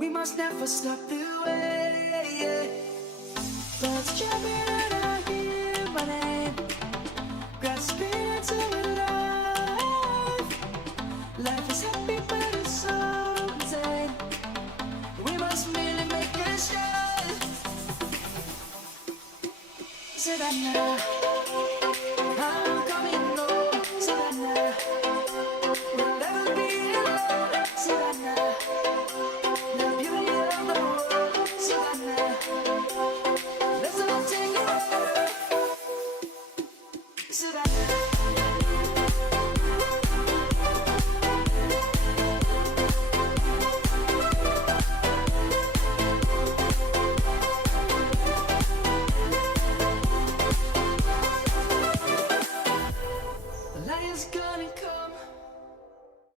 we must never stop the way. Birds jumping and I hear my name, grasping into life. Life is happy but it's so insane. We must merely make a start. Say that now.